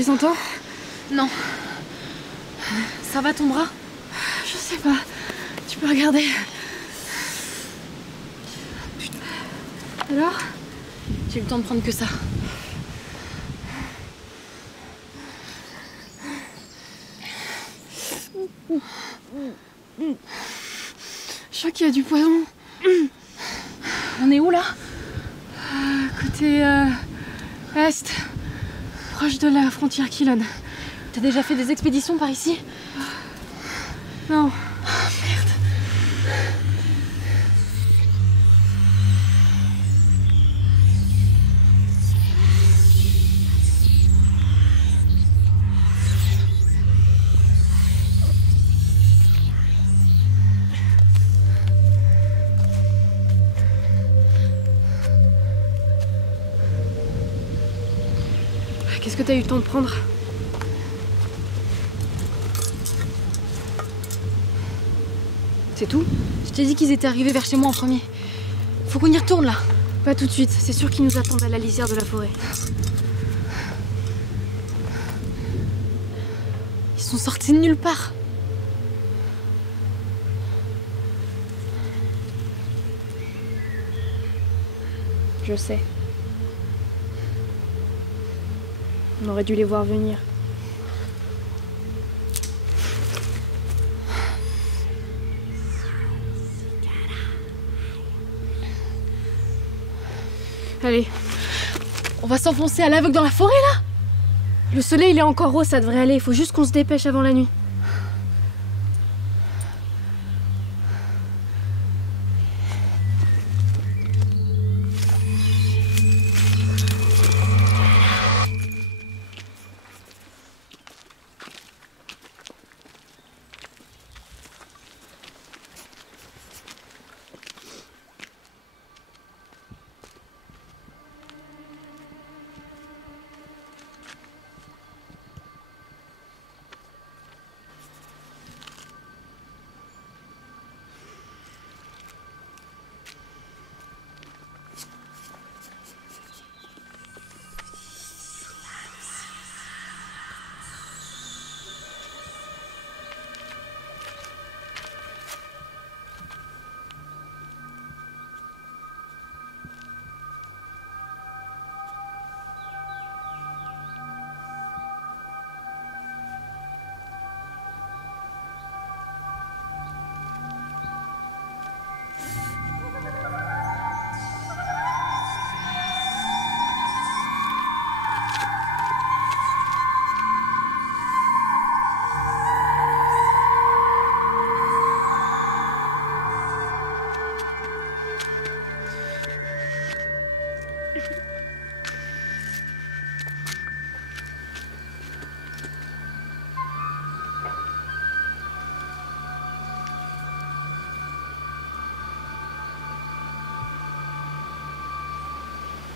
les entends? Non. Ça va ton bras? Je sais pas. Tu peux regarder. Putain. Alors? J'ai eu le temps de prendre que ça. Je crois qu'il y a du poison. On est où là? Côté est, proche de la frontière Quilon. T'as déjà fait des expéditions par ici? Non. Qu'est-ce que t'as eu le temps de prendre? C'est tout? Je t'ai dit qu'ils étaient arrivés vers chez moi en premier. Faut qu'on y retourne là. Pas tout de suite, c'est sûr qu'ils nous attendent à la lisière de la forêt. Ils sont sortis de nulle part. Je sais. On aurait dû les voir venir. Allez, On va s'enfoncer à l'aveugle dans la forêt là? le soleil il est encore haut, ça devrait aller. Il faut juste qu'on se dépêche avant la nuit.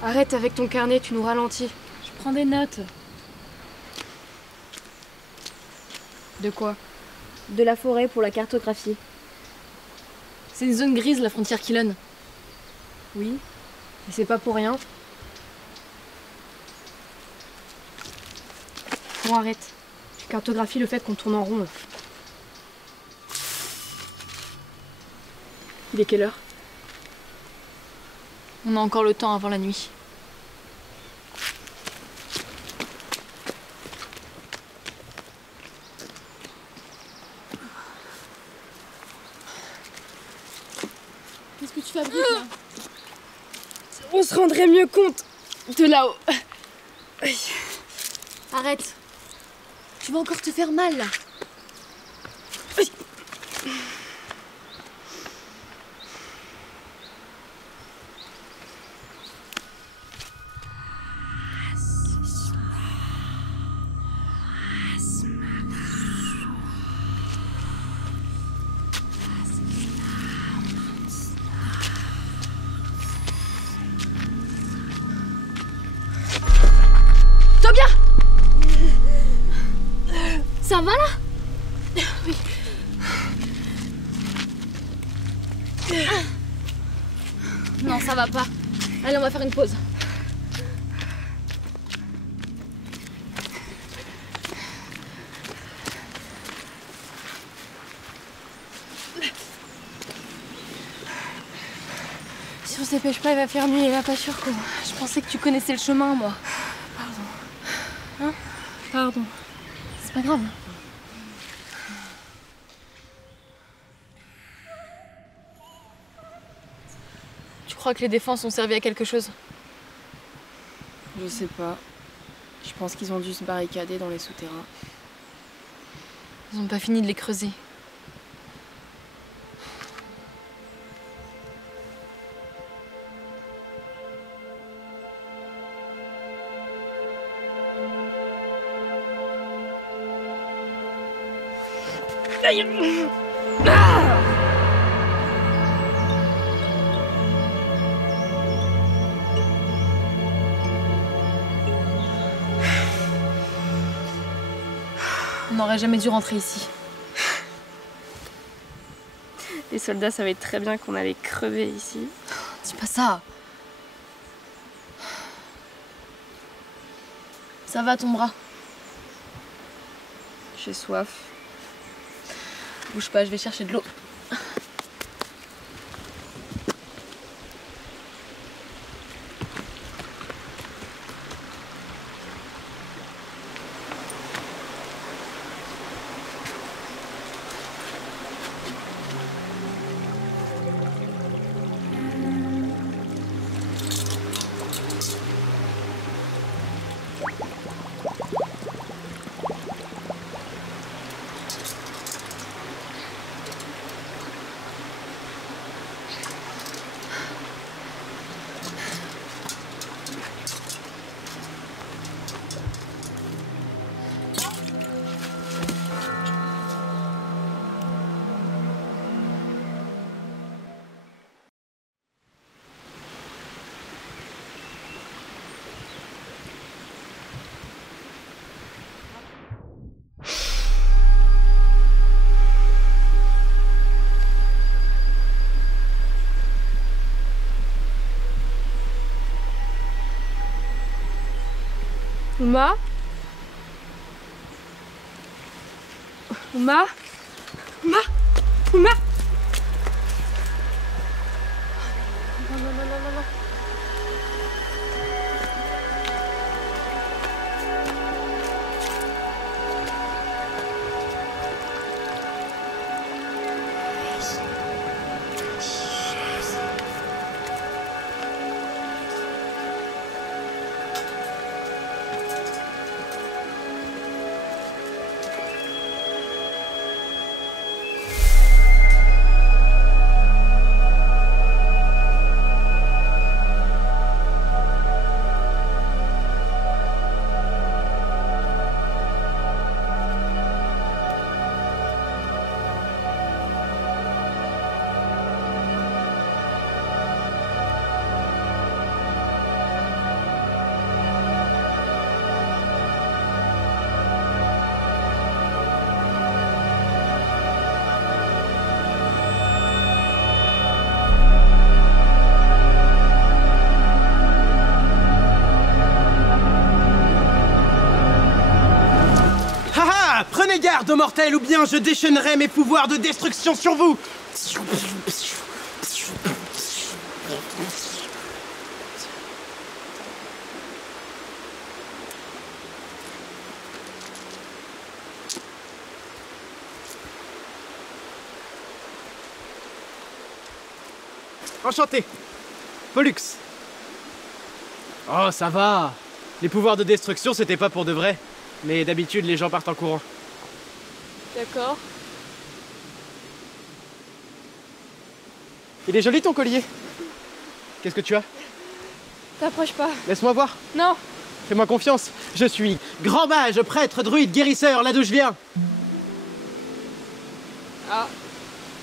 Arrête avec ton carnet, tu nous ralentis. Je prends des notes. De quoi? De la forêt pour la cartographie. C'est une zone grise, la frontière Quilon. Oui. Et c'est pas pour rien. Bon, arrête. Tu cartographies le fait qu'on tourne en rond. Là. Il est quelle heure? On a encore le temps avant la nuit. Qu'est-ce que tu fabriques là? On se rendrait mieux compte de là-haut. Arrête. Tu vas encore te faire mal là. Tobia! Ça va là? Oui. Non, ça va pas. Allez, on va faire une pause. Si on se dépêche pas, il va faire nuit et là, pas sûr quoi. Je pensais que tu connaissais le chemin, moi. Pardon. Hein? Pardon. C'est pas grave. Tu crois que les défenses ont servi à quelque chose? Je sais pas. Je pense qu'ils ont dû se barricader dans les souterrains. Ils ont pas fini de les creuser. Aïe. On n'aurait jamais dû rentrer ici. Les soldats savaient très bien qu'on allait crever ici. Dis pas ça. Ça va ton bras? J'ai soif. Bouge pas, je vais chercher de l'eau. Ouma? Ouma? Ouma? Ouma? Non, non, non, non, non, non. Prenez garde, mortels, ou bien je déchaînerai mes pouvoirs de destruction sur vous. Enchanté. Pollux. Oh, ça va. Les pouvoirs de destruction, c'était pas pour de vrai. Mais d'habitude, les gens partent en courant. D'accord. Il est joli ton collier. Qu'est-ce que tu as? T'approches pas. Laisse-moi voir. Non. Fais-moi confiance. Je suis grand mage, prêtre, druide, guérisseur, là d'où je viens. Ah.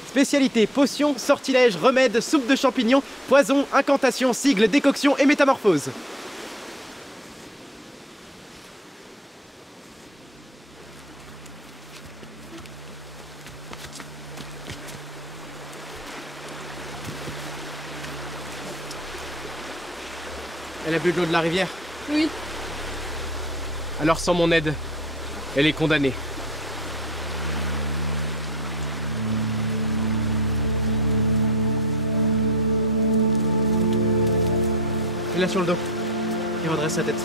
Spécialité, potion, sortilège, remède, soupe de champignons, poison, incantation, sigle, décoction et métamorphose. Elle a bu de l'eau de la rivière? Oui. Alors sans mon aide, elle est condamnée. Mets-la sur le dos. Il redresse sa tête.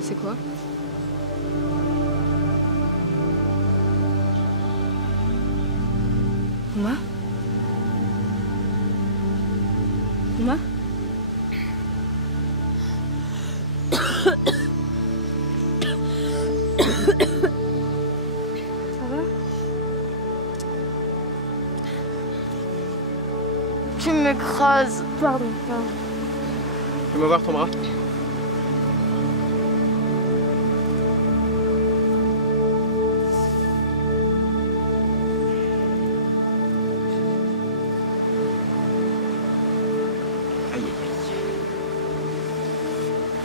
C'est quoi? Uma? Uma? Ça va? Tu m'écrases. Pardon. Fais-moi voir ton bras.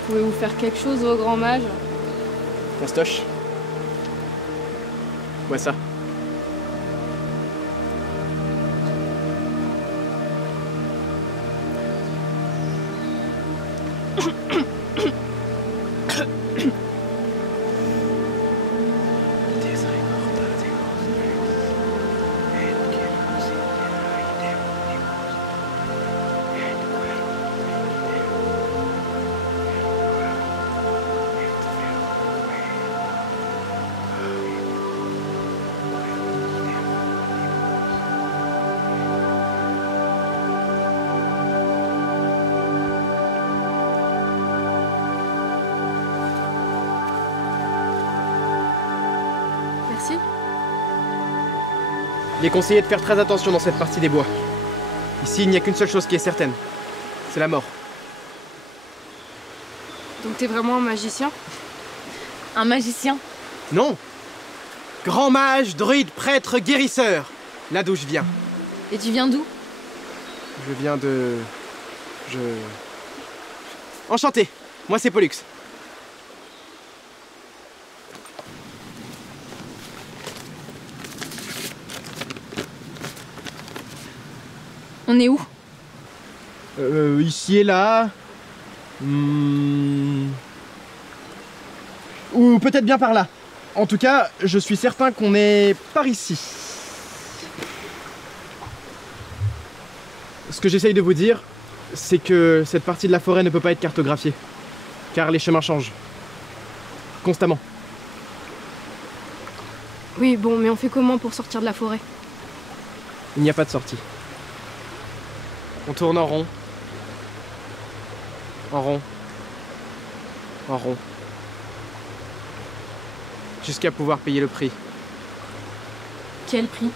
Pouvez-vous faire quelque chose au grand mage? Fastoche. Ouais, ça. Merci. Il est conseillé de faire très attention dans cette partie des bois. Ici, il n'y a qu'une seule chose qui est certaine. C'est la mort. Donc t'es vraiment un magicien? Un magicien? Non! Grand mage, druide, prêtre, guérisseur. Là d'où je viens. Et tu viens d'où? Je viens de... Enchanté. Moi, c'est Pollux. On est où? Ici et là. Ou peut-être bien par là. En tout cas, je suis certain qu'on est par ici. Ce que j'essaye de vous dire, c'est que cette partie de la forêt ne peut pas être cartographiée. Car les chemins changent. Constamment. Oui, bon, mais on fait comment pour sortir de la forêt? Il n'y a pas de sortie. On tourne en rond. En rond. En rond. Jusqu'à pouvoir payer le prix. Quel prix?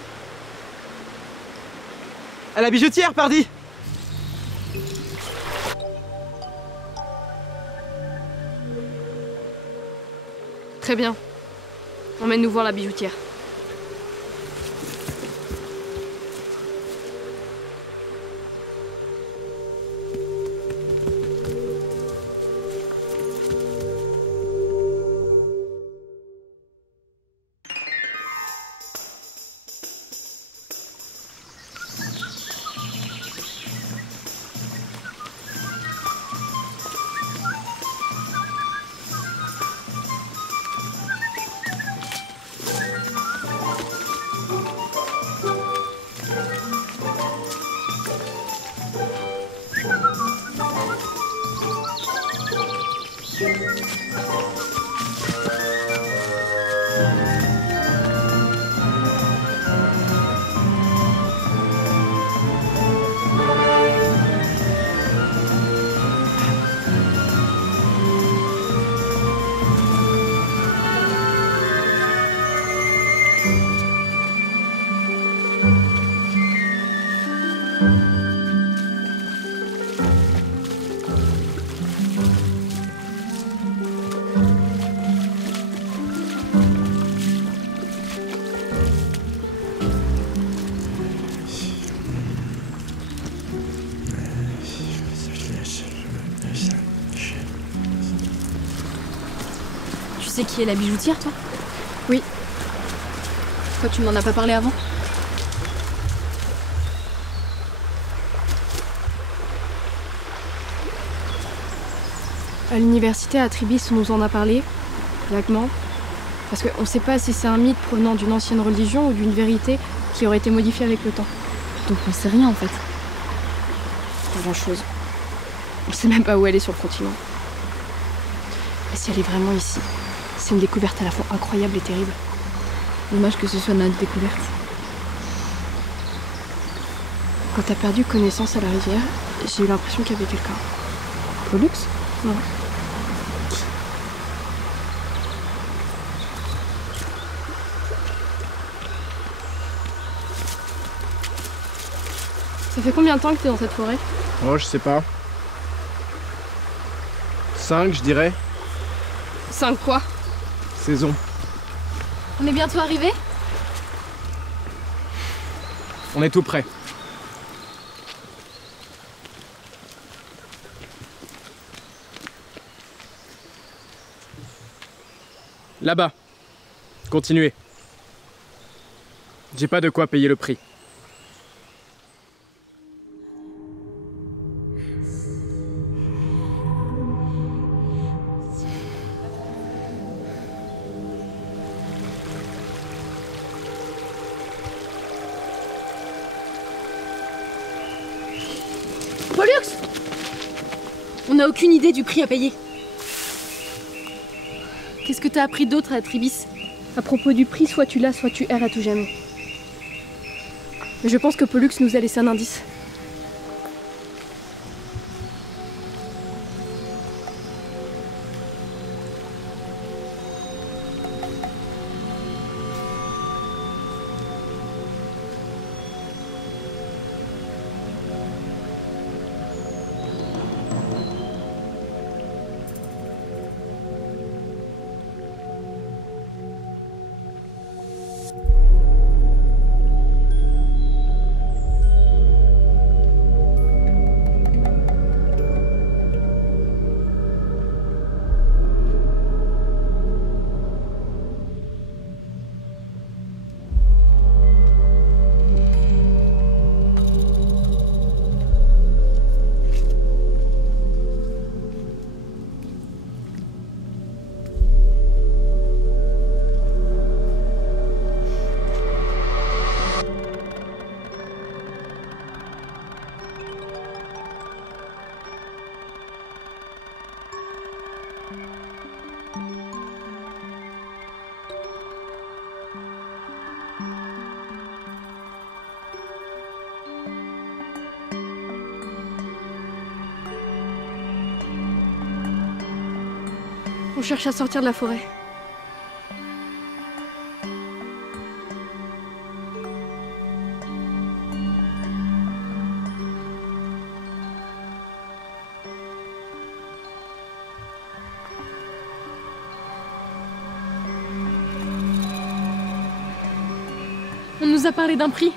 À la bijoutière, pardi! Très bien. Emmène-nous voir la bijoutière. Tu sais qui est la bijoutière, toi? Oui. Pourquoi tu m'en as pas parlé avant? À l'université, à Tribis, on nous en a parlé, vaguement. Parce qu'on ne sait pas si c'est un mythe provenant d'une ancienne religion ou d'une vérité qui aurait été modifiée avec le temps. Donc on sait rien en fait. Pas grand-chose. On ne sait même pas où elle est sur le continent. Mais si elle est vraiment ici, c'est une découverte à la fois incroyable et terrible. Dommage que ce soit notre découverte. Quand t'as perdu connaissance à la rivière, j'ai eu l'impression qu'il y avait quelqu'un. Pollux? Non. Ça fait combien de temps que t'es dans cette forêt? Oh, je sais pas. 5, je dirais. 5 quoi? Saison. On est bientôt arrivé? On est tout prêt. Là-bas. Continuez. J'ai pas de quoi payer le prix. Pollux! On n'a aucune idée du prix à payer. Qu'est-ce que t'as appris d'autre à Tribis? À propos du prix, soit tu l'as, soit tu erres à tout jamais. Mais je pense que Pollux nous a laissé un indice. On cherche à sortir de la forêt. On nous a parlé d'un prix.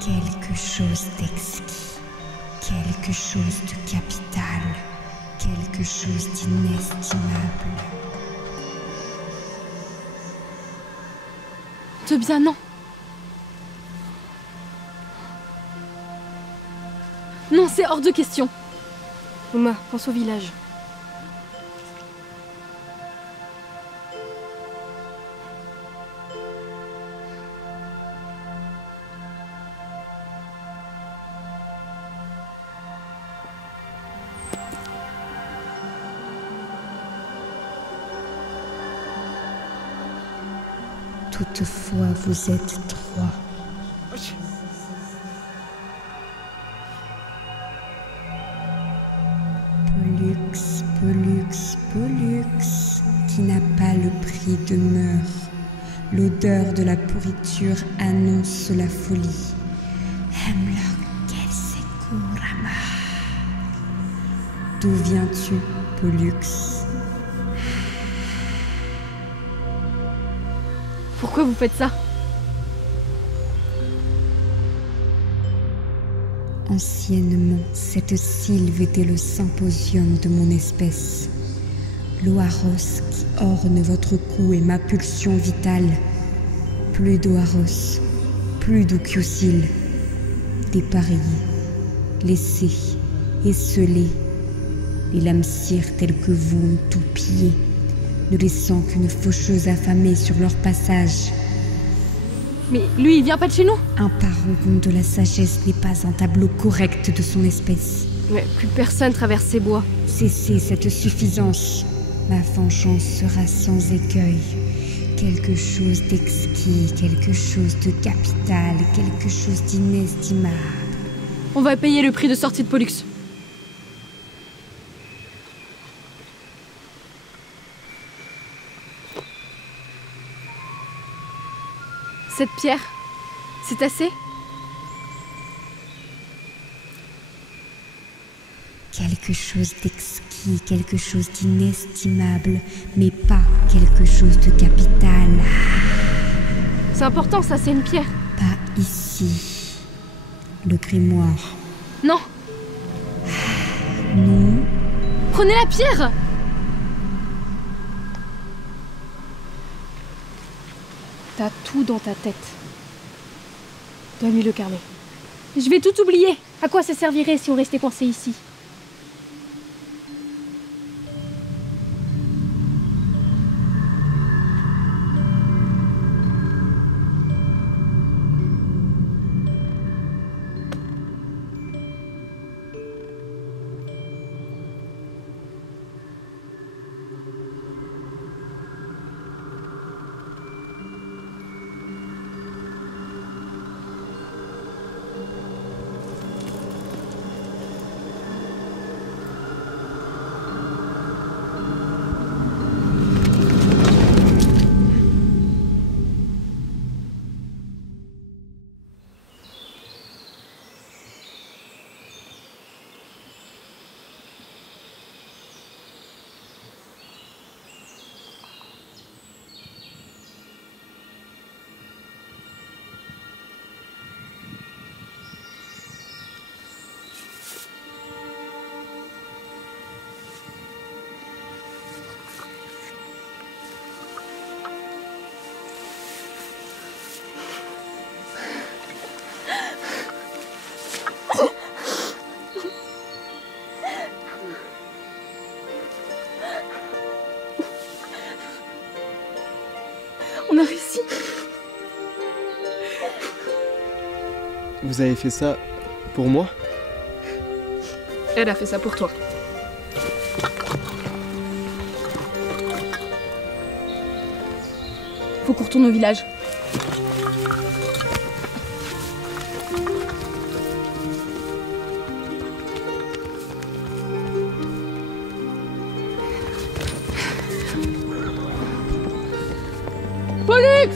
Quelque chose d'exquis, quelque chose de capital, quelque chose d'inestimable. De bien, non. Non, c'est hors de question. Uma, pense au village. Toutefois, vous êtes 3. Pollux, Pollux, Pollux, qui n'a pas le prix demeure. L'odeur de la pourriture annonce la folie. Hemlock Kelsekurama. D'où viens-tu, Pollux? Pourquoi vous faites ça? Anciennement, cette sylve était le symposium de mon espèce. L'Oaros qui orne votre cou est ma pulsion vitale. Plus d'Oaros, plus d'Ukiusil. Dépareillés, laissés, esselés, les lames-cires telles que vous ont tout pillé, ne laissant qu'une faucheuse affamée sur leur passage. Mais lui, il vient pas de chez nous? Un parangon de la sagesse n'est pas un tableau correct de son espèce. Mais plus personne traverse ces bois. Cessez cette suffisance. Ma vengeance sera sans écueil. Quelque chose d'exquis, quelque chose de capital, quelque chose d'inestimable. On va payer le prix de sortie de Pollux. Cette pierre, c'est assez? Quelque chose d'exquis, quelque chose d'inestimable, mais pas quelque chose de capital. C'est important, ça, c'est une pierre. Pas ici. Le grimoire. Non, Non. prenez la pierre! T'as tout dans ta tête. Donne-lui le carnet. Je vais tout oublier. À quoi ça servirait si on restait coincé ici? On a réussi. Vous avez fait ça pour moi? Elle a fait ça pour toi. Faut qu'on retourne au village. Pollux!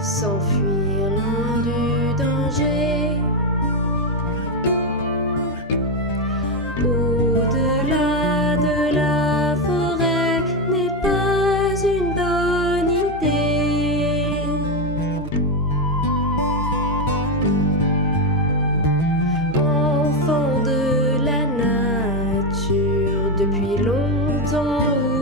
S'enfuir loin du danger, au-delà de la forêt n'est pas une bonne idée. Enfant de la nature depuis longtemps.